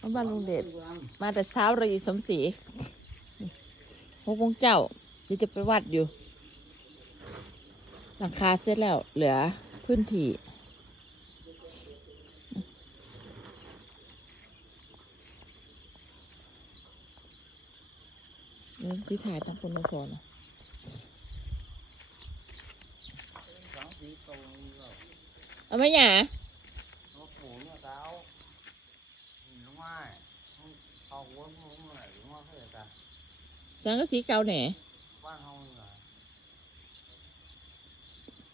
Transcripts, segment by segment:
มาบ้านลุงเดชมาแต่เช้าเลยสมศรีหกโมงเจ้าที่จะไปวัดอยู่ หลังคาเสร็จแล้ว เหลือพื้นที่เริ่ที่ถ่ายตั้งคนมาพอนะสองสีตรงก็เอาไหมหยา เนี่ยเท้าหินม้เอาหัวมุ้งอะไรหรือว่าจะ สังก็สีเก่าแหน่บ้านเฮาเหรอ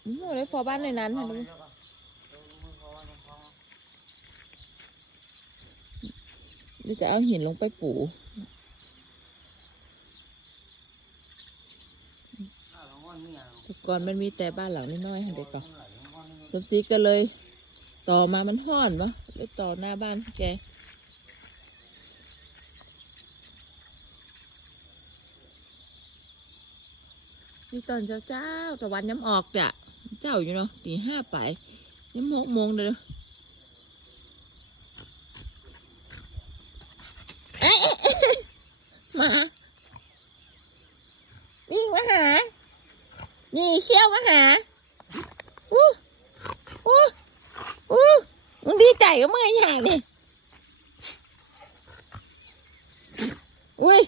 อืมเลยพอบ้านในนั้นค่ะดูเยอะเอาว่าเขาหรือจะเอาหินลงไปปูถ้าเราว่าเนี่ยแต่ก่อนมันมีแต่บ้านหลังน้อยๆค่ะเด็กก่อนไหลลงมาเนี่ยสมศรีก็เลย ต่อมามันห้อนวะเลยต่อหน้าบ้านแก นี่ตอนเจ้าเจ้าๆตะวันย้ำออกจ้ะเจ้าอยู่เนาะตีห้าไปย้ำหกโมงเลยเอ๊ะมาวิ่งมาหา นี่เขี้ยวมาหาอู้อู้อู้มึงดีใจกับมึงไอ้ห่านี่อุ้ย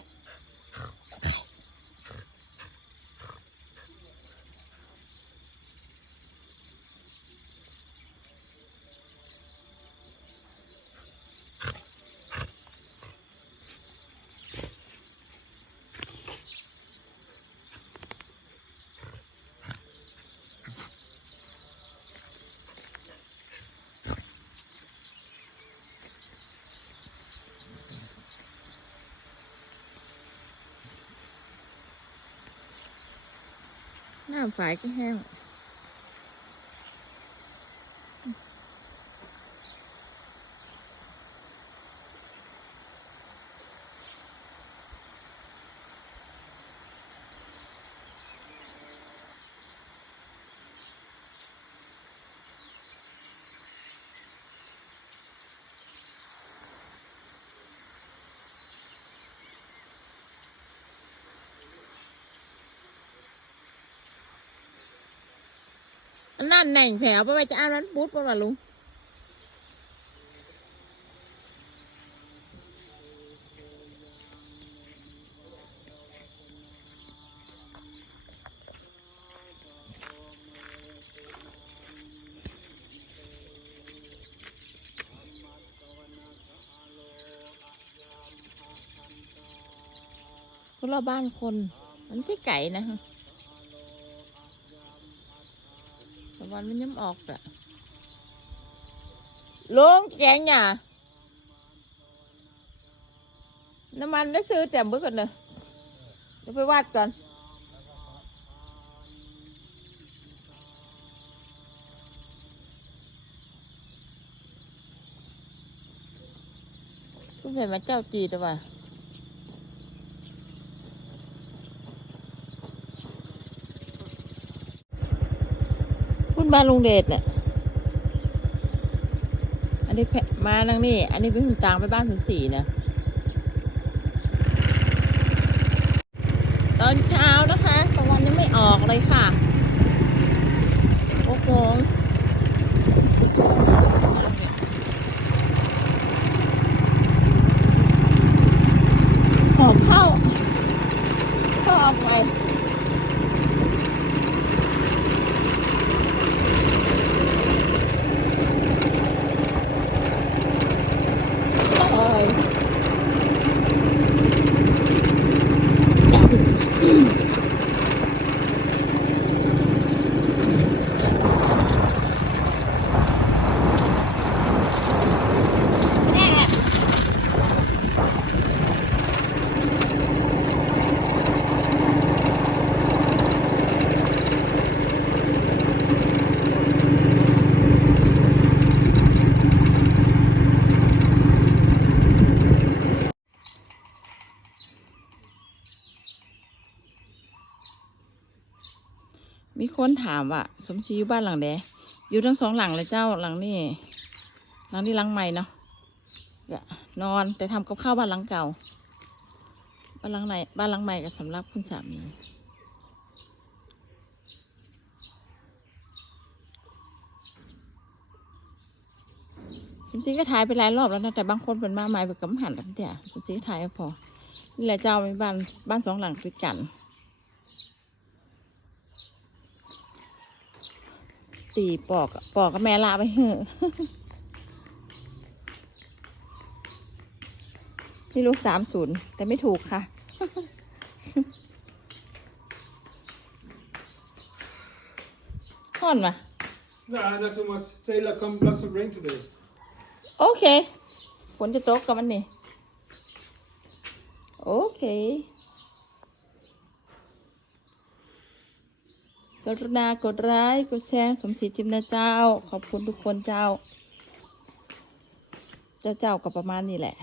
น้ำฝายก็แห้ง อันนั่นแหน่งแผลไปไว้จะอ่านมันปุ๊ดป่ะวะลุงคนละบ้านคน มันที่ไก่นะฮะแต่ วันมันย้ำออกอะลงแกงหย่าน้ำมันได้ซื้อแต่เมื่อก่อนเลยเดี๋ยวไปวัดก่อนคุณเห็นมาเจ้าจีแต่ว่า คุณบ้านลุงเดชเนี่ย อันนี้แพะมานังนี่ อันนี้เป็นคุณตางไปบ้านถึงสี่นะตอนเช้านะคะตะวันยังไม่ออกเลยค่ะ โอ้โหอมเข้า เข้าออกไป โอ้ย มีคนถามว่าสมศรีอยู่บ้านหลังใดอยู่ทั้งสองหลังเลยเจ้าหลังนี่หลังนี้หลังใหม่เนาะนอนแต่ทำกับข้าวบ้านหลังเก่า บ้านหลังไหนบ้านหลังใหม่ก็สำหรับคุณสามีสมศรีก็ถ่ายไปหลายรอบแล้วนะแต่บางคนเป็นมาใหม่แบบกำหันแบบเนี้ยสมศรีก็ถ่ายก็พอนี่แหละเจ้ามีบ้านบ้านสองหลังติดกัน ตีปอกอะปอกกับแม่ลาไปเหอะนี่ลูกสามศูนย์แต่ไม่ถูกค่ะ ห่อนมา No, that's almost say like come lots of rain today. โอเคฝนจะตกกับมันนี่ โอเค รุณากดไลค์กดแชร์สมศรีจิมนะเจ้า ขอบคุณทุกคนเจ้า เจ้าเจ้าก็ประมาณนี้แหละ